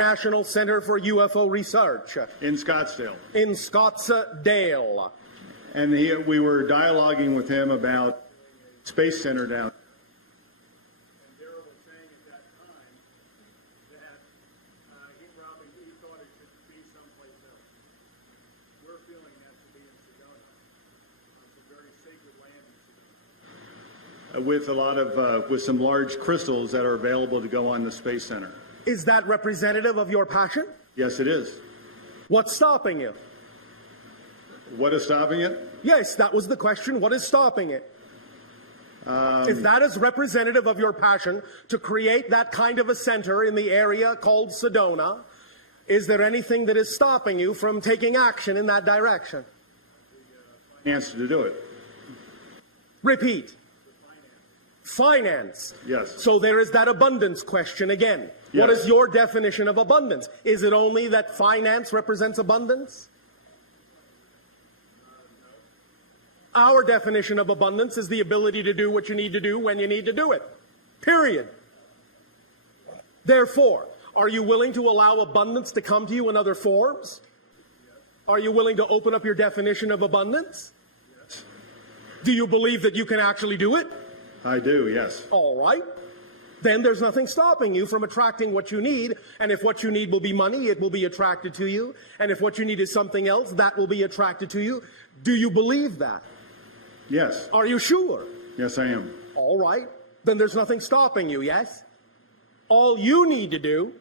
National Center for UFO Research. In Scottsdale. In Scottsdale. And we were dialoguing with him about Space Center down. And Darry was saying at that time that he thought it should be someplace else. We're feeling that to be in Sedona. It's a very sacred land in Sedona. With a lot of, with some large crystals that are available to go on the Space Center. Is that representative of your passion? Yes, it is. What's stopping you? What is stopping it? Yes, that was the question. What is stopping it? If that is representative of your passion to create that kind of a center in the area called Sedona, is there anything that is stopping you from taking action in that direction? Answer to do it. Repeat. Finance. Yes. So there is that abundance question again. Yes. What is your definition of abundance? Is it only that finance represents abundance? Our definition of abundance is the ability to do what you need to do when you need to do it. Period. Therefore, are you willing to allow abundance to come to you in other forms? Are you willing to open up your definition of abundance? Yes. Do you believe that you can actually do it? I do, yes. All right. Then there's nothing stopping you from attracting what you need. And if what you need will be money, it will be attracted to you. And if what you need is something else, that will be attracted to you. Do you believe that? Yes. Are you sure? Yes, I am. All right. Then there's nothing stopping you, yes? All you need to do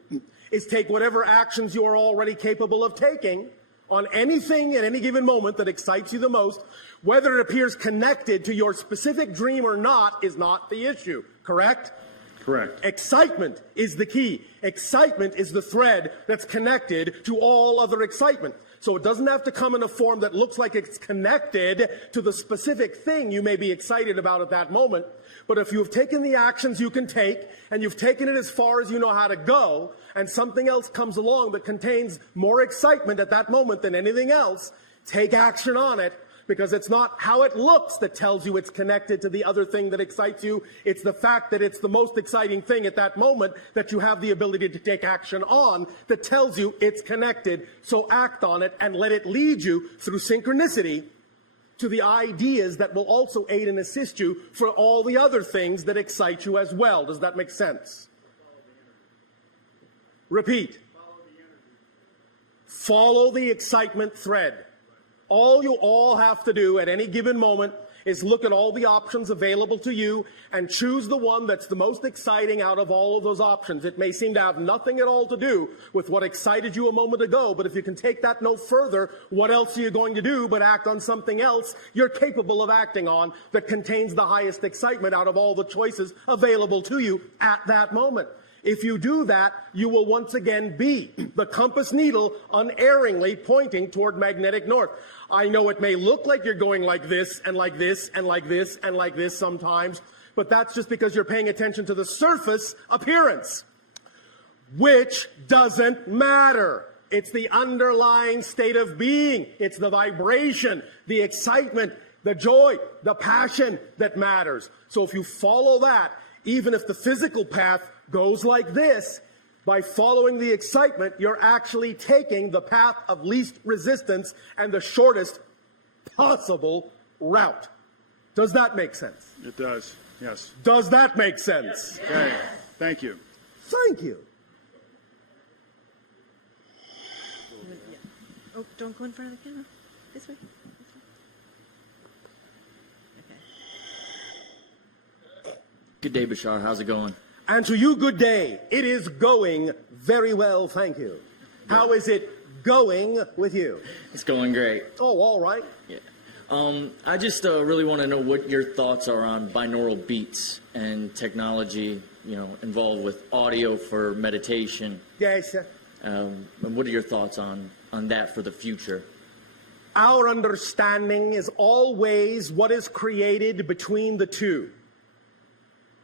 is take whatever actions you are already capable of taking on anything at any given moment that excites you the most. Whether it appears connected to your specific dream or not is not the issue, correct? Correct. Excitement is the key. Excitement is the thread that's connected to all other excitement. So it doesn't have to come in a form that looks like it's connected to the specific thing you may be excited about at that moment. But if you have taken the actions you can take, and you've taken it as far as you know how to go, and something else comes along that contains more excitement at that moment than anything else, take action on it. Because it's not how it looks that tells you it's connected to the other thing that excites you. It's the fact that it's the most exciting thing at that moment that you have the ability to take action on that tells you it's connected. So act on it and let it lead you through synchronicity to the ideas that will also aid and assist you for all the other things that excite you as well. Does that make sense? Repeat. Follow the excitement thread. All you all have to do at any given moment is look at all the options available to you and choose the one that's the most exciting out of all of those options. It may seem to have nothing at all to do with what excited you a moment ago, but if you can take that no further, what else are you going to do but act on something else you're capable of acting on that contains the highest excitement out of all the choices available to you at that moment? If you do that, you will once again be the compass needle unerringly pointing toward magnetic north. I know it may look like you're going like this and like this and like this and like this sometimes, but that's just because you're paying attention to the surface appearance, which doesn't matter. It's the underlying state of being. It's the vibration, the excitement, the joy, the passion that matters. So if you follow that, even if the physical path goes like this, by following the excitement, you're actually taking the path of least resistance and the shortest possible route. Does that make sense? It does, yes. Does that make sense? Yes. Okay, thank you. Thank you. Oh, don't go in front of the camera. This way. Okay. Good day, Bashar. How's it going? And to you, good day. It is going very well, thank you. How is it going with you? It's going great. Oh, all right. Yeah. I just really want to know what your thoughts are on binaural beats and technology, involved with audio for meditation. Yes, sir. And what are your thoughts on that for the future? Our understanding is always what is created between the two.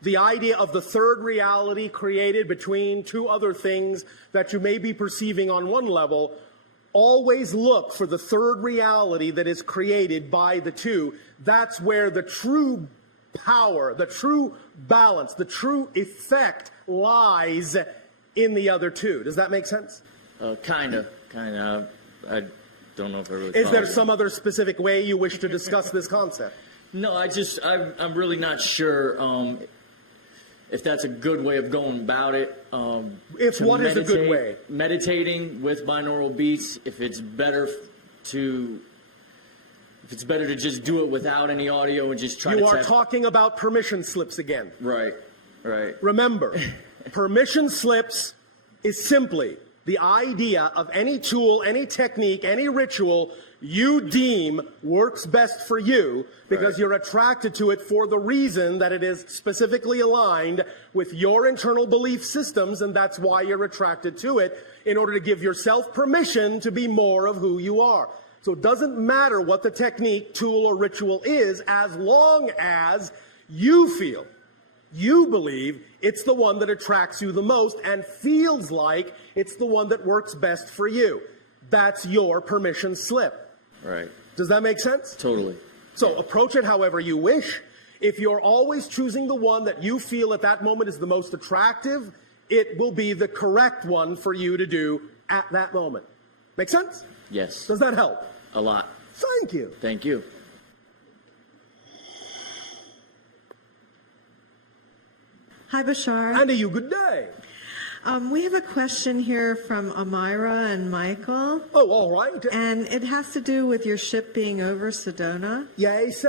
The idea of the third reality created between two other things that you may be perceiving on one level, always look for the third reality that is created by the two. That's where the true power, the true balance, the true effect lies in the other two. Does that make sense? Kinda. I don't know if I really. Is there follow. some other specific way you wish to discuss this concept? No, I'm really not sure if that's a good way of going about it. If to what is a good way? Meditating with binaural beats. If it's better to just do it without any audio and just try to. You are talking about permission slips again. Right. Remember, permission slips is simply the idea of any tool, any technique, any ritual you deem works best for you because you're attracted to it for the reason that it is specifically aligned with your internal belief systems, and that's why you're attracted to it, in order to give yourself permission to be more of who you are. So it doesn't matter what the technique, tool, or ritual is, as long as you feel, you believe it's the one that attracts you the most and feels like it's the one that works best for you. That's your permission slip. Right. Does that make sense? Totally. So approach it however you wish. If you're always choosing the one that you feel at that moment is the most attractive, it will be the correct one for you to do at that moment. Make sense? Yes. Does that help? A lot. Thank you. Thank you. Hi, Bashar. And to you, good day. We have a question here from Amira and Michael, Oh, all right. and it has to do with your ship being over Sedona. Yes.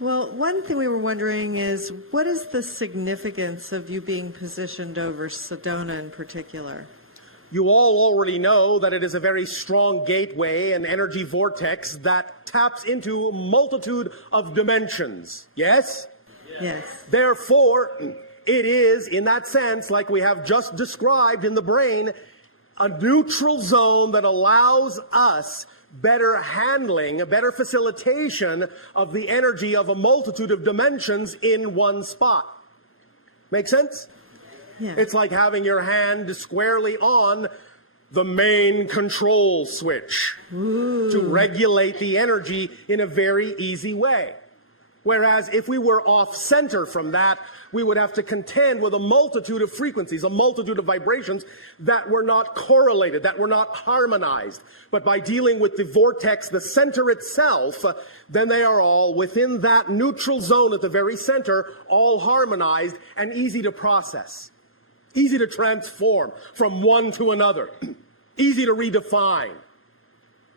Well, one thing we were wondering is, what is the significance of you being positioned over Sedona in particular? You all already know that it is a very strong gateway, an energy vortex that taps into a multitude of dimensions. Yes? Yes. Therefore, it is, in that sense, like we have just described in the brain, a neutral zone that allows us better handling, a better facilitation of the energy of a multitude of dimensions in one spot. Make sense? Yeah. It's like having your hand squarely on the main control switch to regulate the energy in a very easy way. Whereas if we were off center from that, we would have to contend with a multitude of frequencies, a multitude of vibrations that were not correlated, that were not harmonized. But by dealing with the vortex, the center itself, then they are all within that neutral zone at the very center, all harmonized and easy to process, easy to transform from one to another, easy to redefine.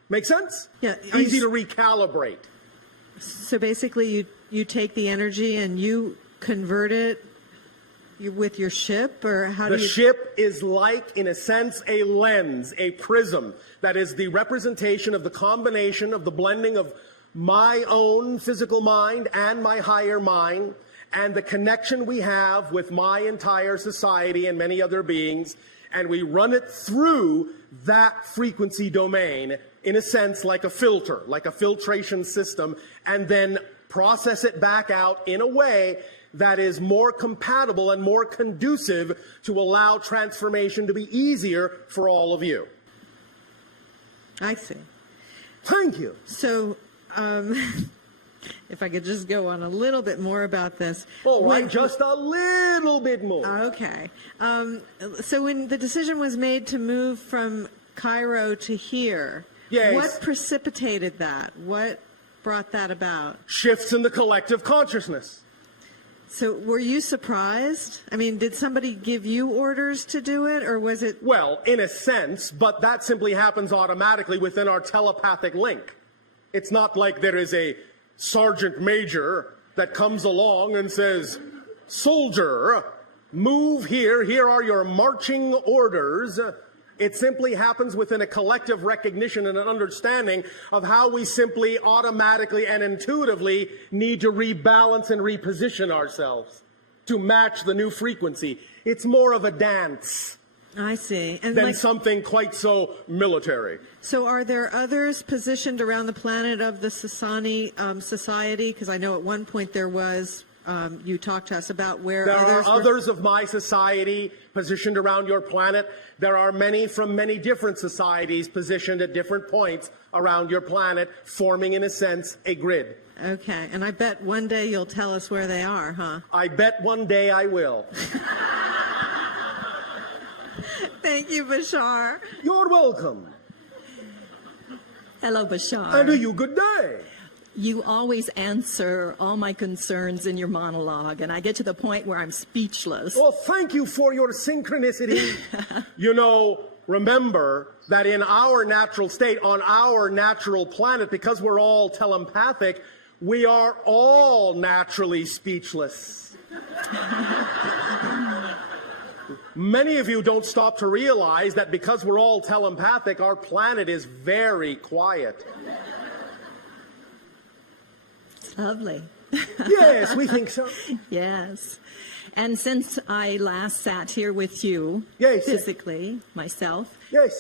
Make sense? Yeah. Easy to recalibrate. So basically, you take the energy and you convert it with your ship, or how do The you? ship is like, in a sense, a lens, a prism, that is the representation of the combination of the blending of my own physical mind and my higher mind, and the connection we have with my entire society and many other beings, and we run it through that frequency domain, in a sense, like a filter, like a filtration system, and then process it back out in a way that is more compatible and more conducive to allow transformation to be easier for all of you. I see. Thank you. So, if I could just go on a little bit more about this. All right, When- just a little bit more. Okay. So when the decision was made to move from Cairo to here, Yes. what precipitated that? What brought that about? Shifts in the collective consciousness. So were you surprised? I mean, did somebody give you orders to do it, or was it? Well, in a sense, but that simply happens automatically within our telepathic link. It's not like there is a sergeant major that comes along and says, "Soldier, move here. Here are your marching orders." It simply happens within a collective recognition and an understanding of how we simply automatically and intuitively need to rebalance and reposition ourselves to match the new frequency. It's more of a dance I see. And than something quite so military. so are there others positioned around the planet of the Sasani society? Because I know at one point there was. You talked to us about where There others are others of my society positioned around your planet. There are many from many different societies positioned at different points around your planet, forming, in a sense, a grid. Okay, and I bet one day you'll tell us where they are, huh? I bet one day I will. Thank you, Bashar. You're welcome. Hello, Bashar. And to you, good day. You always answer all my concerns in your monologue, and I get to the point where I'm speechless. Well, thank you for your synchronicity. You know, remember that in our natural state, on our natural planet, because we're all telepathic, we are all naturally speechless. Many of you don't stop to realize that because we're all telepathic, our planet is very quiet. Lovely. Yes, we think so. Yes. And since I last sat here with you, Yes. physically, myself, Yes.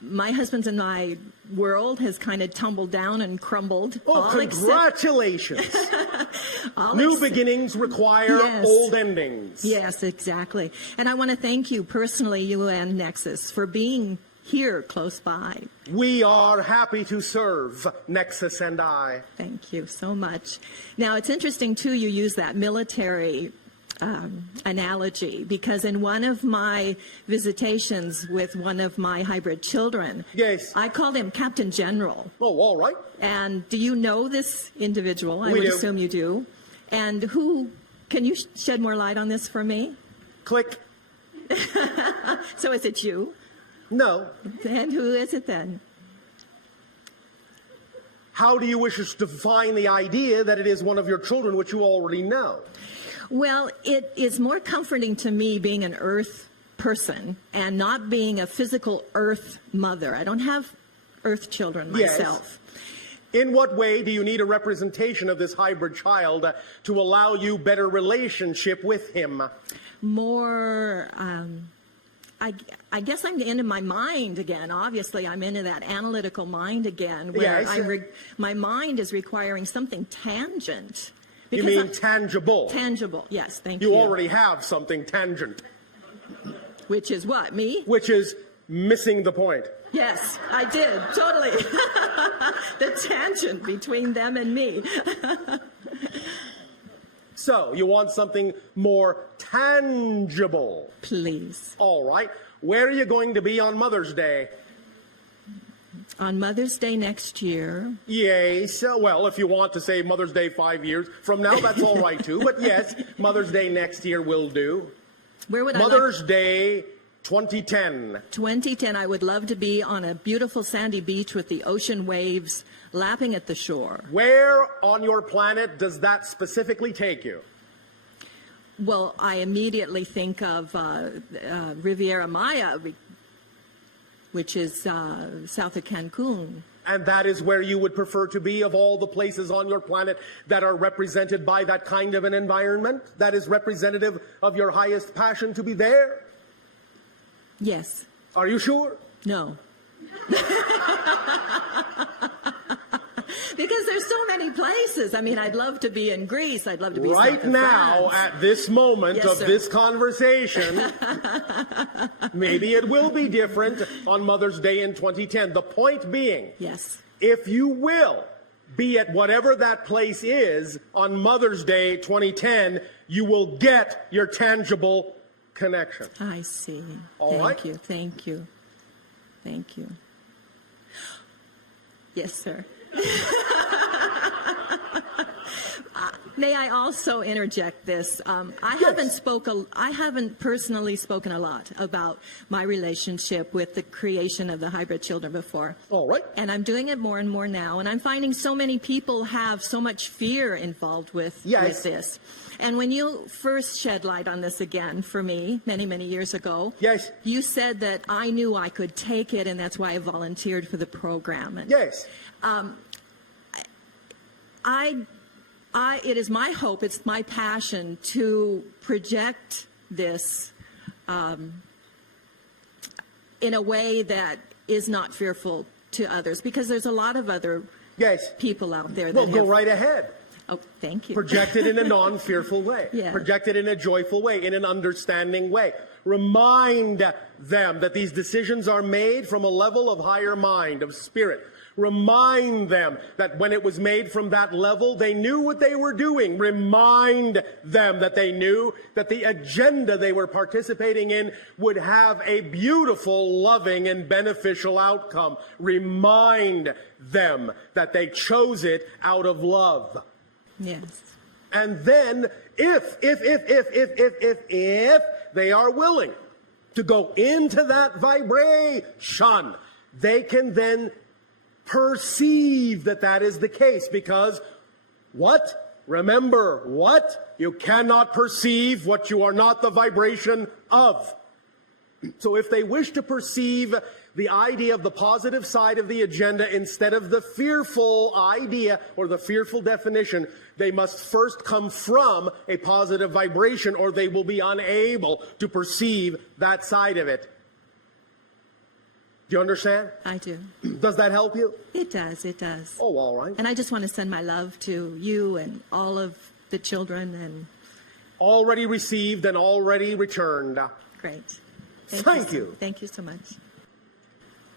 my husband's and my world has kind of tumbled down and crumbled. Oh, all congratulations. all New except- beginnings require Yes. old endings. Yes, exactly. And I want to thank you personally, you and Nexus, for being here close by. We are happy to serve, Nexus and I. Thank you so much. Now, it's interesting, too, you use that military analogy, because in one of my visitations with one of my hybrid children, Yes. I called him Captain General. Oh, all right. And do you know this individual? I We would do. assume you do. And who, can you shed more light on this for me? Click. So is it you? No. And who is it then? How do you wish us to define the idea that it is one of your children, which you already know? Well, it is more comforting to me being an earth person and not being a physical earth mother. I don't have earth children Yes. myself. In what way do you need a representation of this hybrid child to allow you better relationship with him? More, I guess I'm into my mind again. Obviously, I'm into that analytical mind again, where Yes. my mind is requiring something tangent. You Because mean tangible. tangible? Yes, thank you. You already have something tangent, Which is what? Me? which is missing the point. Yes, I did, totally. The tangent between them and me. So, you want something more tangible. Please. All right. Where are you going to be on Mother's Day? On Mother's Day next year, Yes. Well, if you want to say Mother's Day 5 years from now, that's all right too. But yes, Mother's Day next year will do. where would I Mother's like? Day 2010. 2010, I would love to be on a beautiful sandy beach with the ocean waves lapping at the shore. Where on your planet does that specifically take you? Well, I immediately think of Riviera Maya, which is south of Cancun. And that is where you would prefer to be of all the places on your planet that are represented by that kind of an environment? That is representative of your highest passion to be there? Yes. Are you sure? No. Because there's so many places. I mean, I'd love to be in Greece. I'd love to be south Right of now, France. at this moment Yes, of sir. this conversation, maybe it will be different on Mother's Day in 2010. The point being, Yes. if you will be at whatever that place is on Mother's Day 2010, you will get your tangible connection. I see. All Thank right. you. Thank you. Thank you. Yes, sir. May I also interject this? I haven't personally spoken a lot about my relationship with the creation of the hybrid children before. All right. And I'm doing it more and more now. And I'm finding so many people have so much fear involved with Yes. this. And when you first shed light on this again for me many, many years ago, Yes. you said that I knew I could take it, and that's why I volunteered for the program. And Yes. it is my hope, it's my passion to project this in a way that is not fearful to others, because there's a lot of other Yes. people out there that Well, go have... right ahead. Oh, thank you. Project it in a non-fearful way. Yeah. Project it in a joyful way, in an understanding way. Remind them that these decisions are made from a level of higher mind, of spirit. Remind them that when it was made from that level, they knew what they were doing. Remind them that they knew that the agenda they were participating in would have a beautiful, loving, and beneficial outcome. Remind them that they chose it out of love. Yes. And then, if they are willing to go into that vibration, they can then perceive that that is the case, because what? Remember what? You cannot perceive what you are not the vibration of. So if they wish to perceive the idea of the positive side of the agenda instead of the fearful idea or the fearful definition, they must first come from a positive vibration, or they will be unable to perceive that side of it. Do you understand? I do. Does that help you? It does. It does. Oh, all right. And I just want to send my love to you and all of the children. And Already received and already returned. great. Thank you. Thank you so much.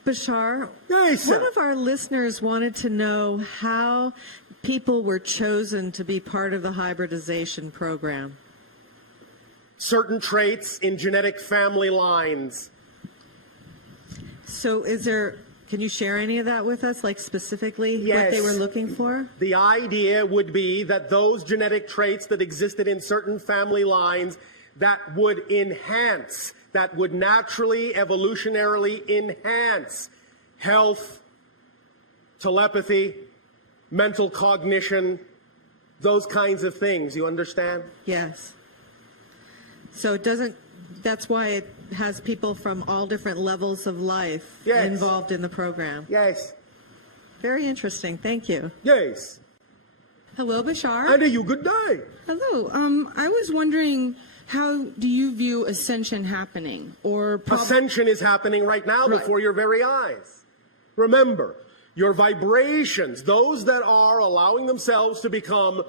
Bashar, Yes, one sir. of our listeners wanted to know how people were chosen to be part of the hybridization program. Certain traits in genetic family lines. So can you share any of that with us, like specifically what Yes. they were looking for? The idea would be that those genetic traits that existed in certain family lines that would enhance, that would naturally, evolutionarily enhance health, telepathy, mental cognition, those kinds of things. You understand? Yes. So that's why it has people from all different levels of life Yes. involved in the program. Yes. Very interesting. Thank you. Yes. Hello, Bashar. And you good day. Hello. I was wondering, how do you view ascension happening? Or Ascension is happening right now Right. before your very eyes. Remember, your vibrations, those that are allowing themselves to become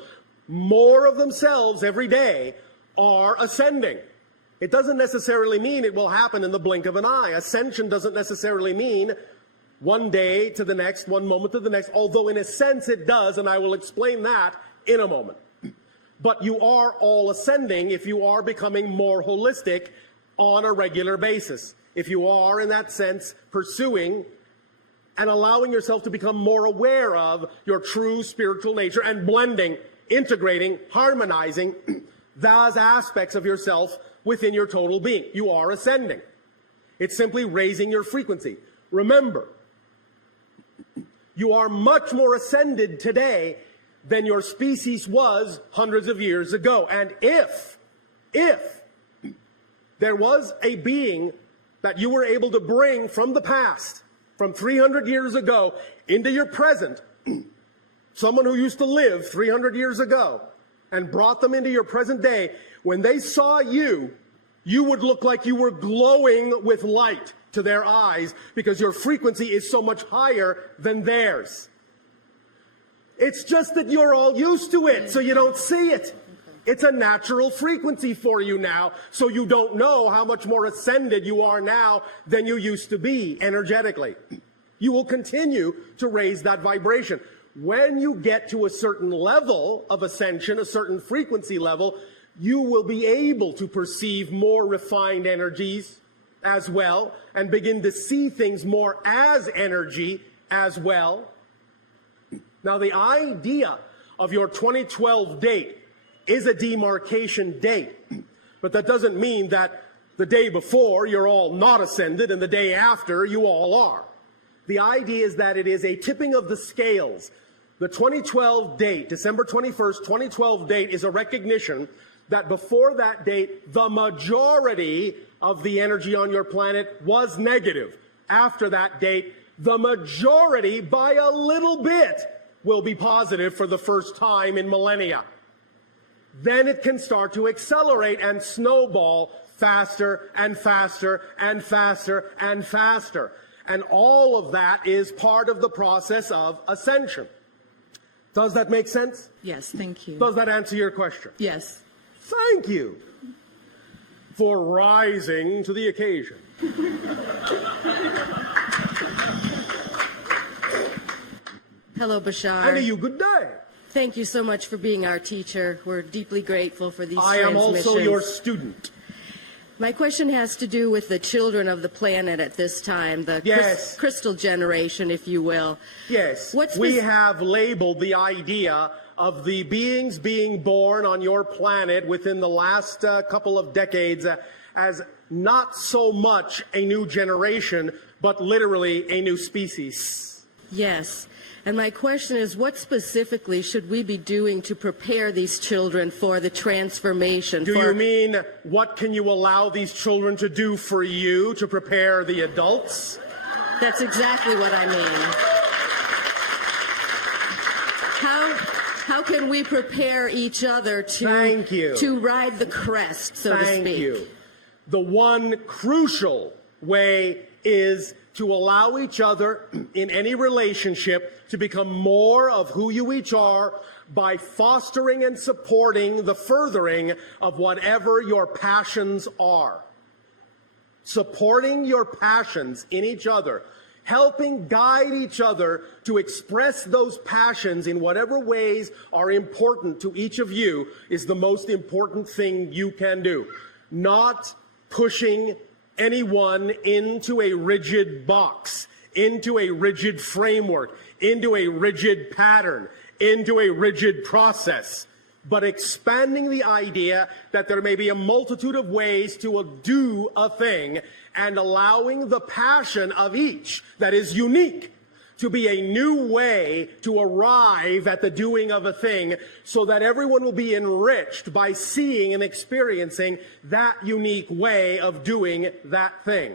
more of themselves every day, are ascending. It doesn't necessarily mean it will happen in the blink of an eye. Ascension doesn't necessarily mean one day to the next, one moment to the next, although in a sense it does, and I will explain that in a moment. But you are all ascending if you are becoming more holistic on a regular basis. If you are, in that sense, pursuing and allowing yourself to become more aware of your true spiritual nature and blending, integrating, harmonizing those aspects of yourself within your total being. You are ascending. It's simply raising your frequency. Remember, you are much more ascended today than your species was hundreds of years ago. And if there was a being that you were able to bring from the past, from 300 years ago, into your present, someone who used to live 300 years ago, and brought them into your present day, when they saw you, you would look like you were glowing with light to their eyes because your frequency is so much higher than theirs. It's just that you're all used to it, so you don't see it. It's a natural frequency for you now, so you don't know how much more ascended you are now than you used to be energetically. You will continue to raise that vibration. When you get to a certain level of ascension, a certain frequency level, you will be able to perceive more refined energies as well and begin to see things more as energy as well. Now, the idea of your 2012 date is a demarcation date, but that doesn't mean that the day before you're all not ascended and the day after you all are. The idea is that it is a tipping of the scales. The 2012 date, December 21st, 2012 date, is a recognition that before that date, the majority of the energy on your planet was negative. After that date, the majority, by a little bit, will be positive for the first time in millennia. Then it can start to accelerate and snowball faster and faster and faster and faster. And all of that is part of the process of ascension. Does that make sense? yes, thank you. Does that answer your question? Yes. Thank you for rising to the occasion. Hello, Bashar. And to you, good day. Thank you so much for being our teacher. We're deeply grateful for these I am transmissions. also your student. My question has to do with the children of the planet at this time, the Yes. crystal generation, if you will. Yes, What's we this- have labeled the idea of the beings being born on your planet within the last couple of decades as not so much a new generation, but literally a new species. Yes. And my question is, what specifically should we be doing to prepare these children for the transformation? Do you mean what can you allow these children to do for you to prepare the adults? That's exactly what I mean. How can we prepare each other Thank you. to ride the crest, so to speak? Thank you. The one crucial way is to allow each other in any relationship to become more of who you each are by fostering and supporting the furthering of whatever your passions are. Supporting your passions in each other, helping guide each other to express those passions in whatever ways are important to each of you is the most important thing you can do. Not pushing anyone into a rigid box, into a rigid framework, into a rigid pattern, into a rigid process, but expanding the idea that there may be a multitude of ways to do a thing and allowing the passion of each that is unique to be a new way to arrive at the doing of a thing so that everyone will be enriched by seeing and experiencing that unique way of doing that thing.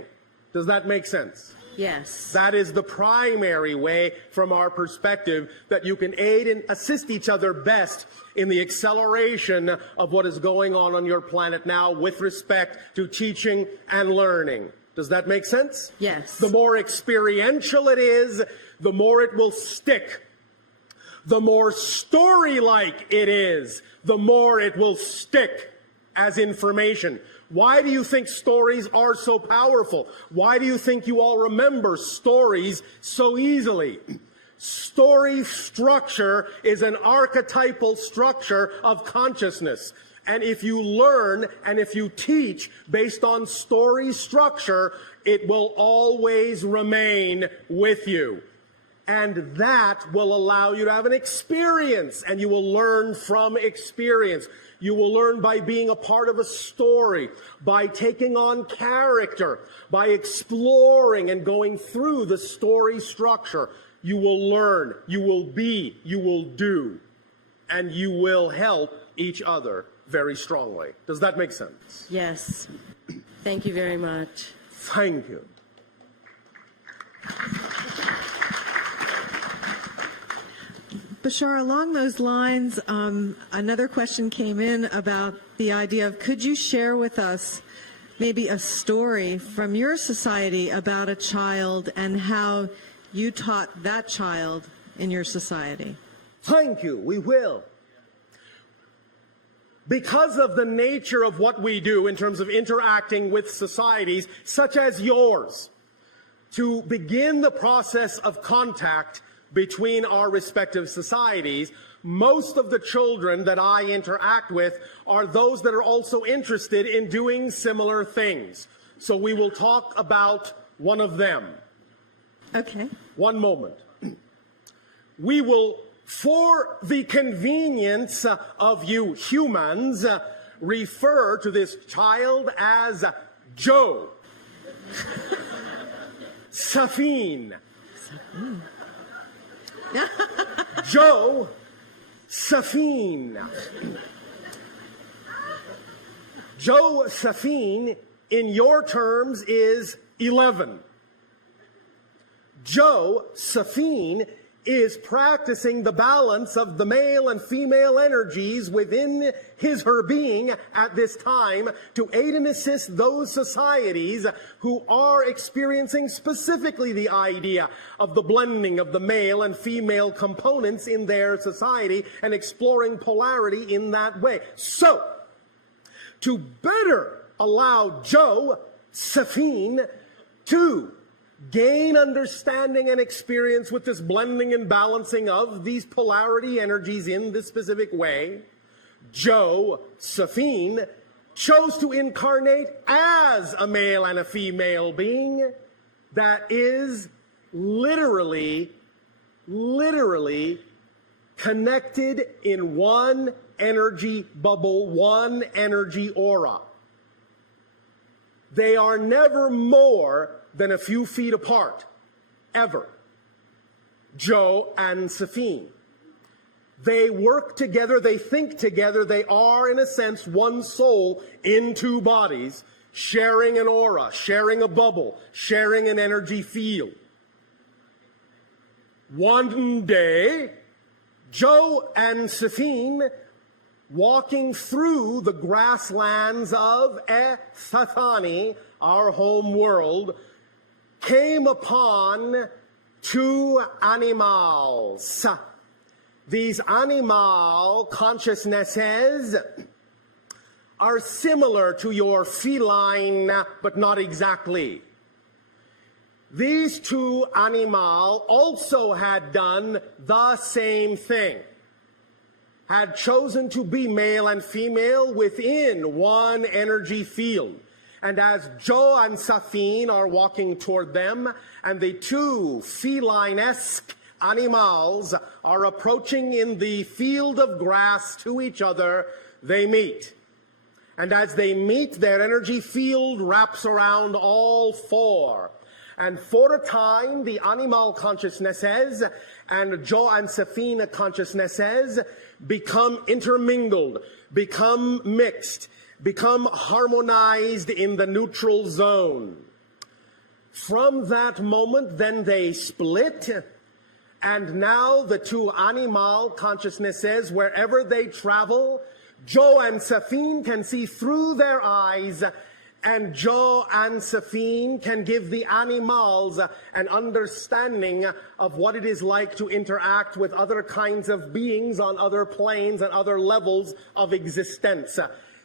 Does that make sense? Yes. That is the primary way from our perspective that you can aid and assist each other best in the acceleration of what is going on your planet now with respect to teaching and learning. Does that make sense? Yes. The more experiential it is, the more it will stick. The more story-like it is, the more it will stick as information. Why do you think stories are so powerful? Why do you think you all remember stories so easily? Story structure is an archetypal structure of consciousness. And if you learn and if you teach based on story structure, it will always remain with you. And that will allow you to have an experience, and you will learn from experience. You will learn by being a part of a story, by taking on character, by exploring and going through the story structure. You will learn, you will be, you will do, and you will help each other very strongly. Does that make sense? Yes. Thank you very much. Thank you. Bashar, along those lines, another question came in about the idea of, could you share with us maybe a story from your society about a child and how you taught that child in your society? Thank you, we will. Because of the nature of what we do in terms of interacting with societies such as yours, to begin the process of contact between our respective societies, most of the children that I interact with are those that are also interested in doing similar things. So we will talk about one of them. Okay. One moment. We will, for the convenience of you humans, refer to this child as Joe. Safine. Joe Safine. Joe Safine, in your terms, is 11. Joe Safine is practicing the balance of the male and female energies within her being at this time to aid and assist those societies who are experiencing specifically the idea of the blending of the male and female components in their society and exploring polarity in that way. So, to better allow Joe Safine to gain understanding and experience with this blending and balancing of these polarity energies in this specific way, Josephine chose to incarnate as a male and a female being that is literally connected in one energy bubble, one energy aura. They are never more than a few feet apart, ever. Joe and Safine. They work together, they think together, they are, in a sense, one soul in two bodies, sharing an aura, sharing a bubble, sharing an energy field. One day, Joe and Safine, walking through the grasslands of Ethani, our home world, came upon two animals. These animal consciousnesses are similar to your feline, but not exactly. These two animals also had done the same thing, had chosen to be male and female within one energy field. And as Joe and Safine are walking toward them, and the two feline-esque animals are approaching in the field of grass to each other, they meet. And as they meet, their energy field wraps around all four. And for a time, the animal consciousnesses and Joe and Safine consciousnesses become intermingled, become mixed, become harmonized in the neutral zone. From that moment, then they split, and now the two animal consciousnesses, wherever they travel, Joe and Safine can see through their eyes, and Joe and Safine can give the animals an understanding of what it is like to interact with other kinds of beings on other planes and other levels of existence.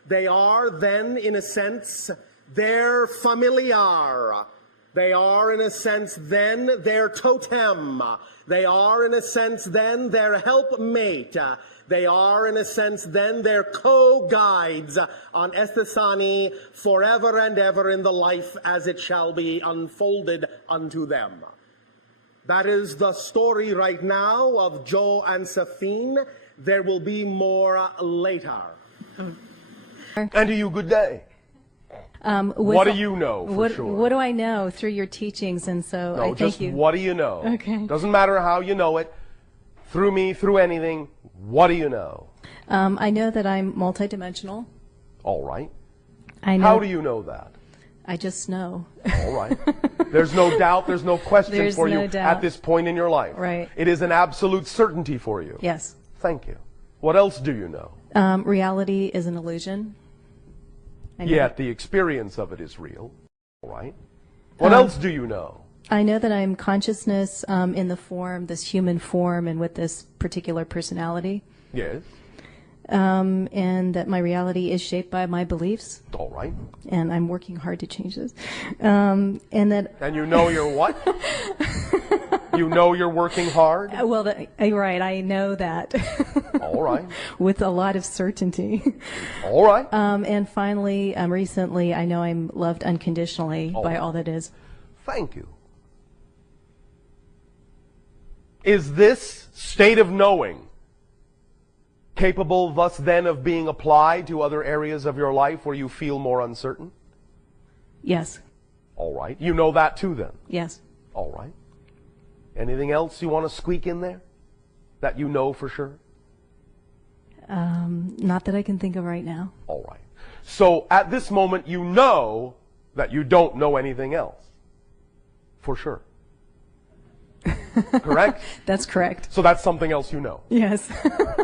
They are then, in a sense, their familiar. They are, in a sense, then their totem. They are, in a sense, then their helpmate. They are, in a sense, then their co-guides on Ethani forever and ever in the life as it shall be unfolded unto them. That is the story right now of Joe and Safine. There will be more later. And to you, good day. What do you know for sure? What do I know through your teachings? And so I thank you. What do you know? Okay. Doesn't matter how you know it. Through me, through anything. What do you know? I know that I'm multidimensional. All right. I know. How do you know that? I just know. All right. There's no doubt, there's no question There's for no you doubt. at this point in your life. Right. It is an absolute certainty for you. Yes. Thank you. What else do you know? Reality is an illusion. I know Yet the experience of it is real. All right. What else do you know? I know that I'm consciousness in the form, this human form, and with this particular personality. Yes. And that my reality is shaped by my beliefs. All right. And I'm working hard to change this. And that. And you know you're what? You know you're working hard? Well, right. I know that. All right. With a lot of certainty. All right. And finally, recently, I know I'm loved unconditionally by all that is. Thank you. Is this state of knowing capable thus then of being applied to other areas of your life where you feel more uncertain? Yes. All right. You know that too then? Yes. All right. Anything else you want to squeak in there that you know for sure? Not that I can think of right now. All right. So at this moment you know that you don't know anything else. For sure. Correct? That's correct. So that's something else you know. Yes.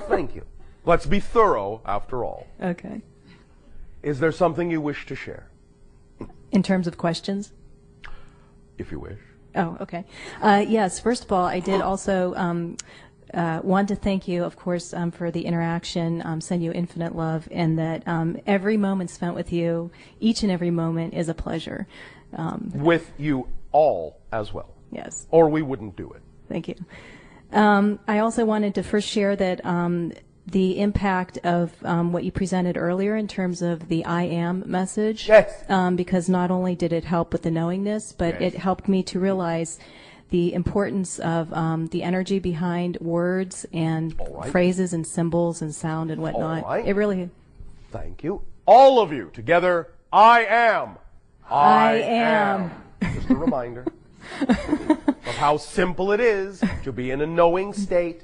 Thank you. Let's be thorough after all. Okay. Is there something you wish to share? In terms of questions? If you wish. Oh, okay. Yes, first of all, I did also want to thank you, of course, for the interaction, send you infinite love, and that every moment spent with you, each and every moment, is a pleasure. With you all as well. Yes. Or we wouldn't do it. Thank you. I also wanted to first share that the impact of what you presented earlier in terms of the I am message. Yes. Because not only did it help with the knowingness, but Yes. it helped me to realize the importance of the energy behind words and right. phrases and symbols and sound and whatnot. All right. It really. Thank you. All of you together, I am. I am. Just a reminder of how simple it is to be in a knowing state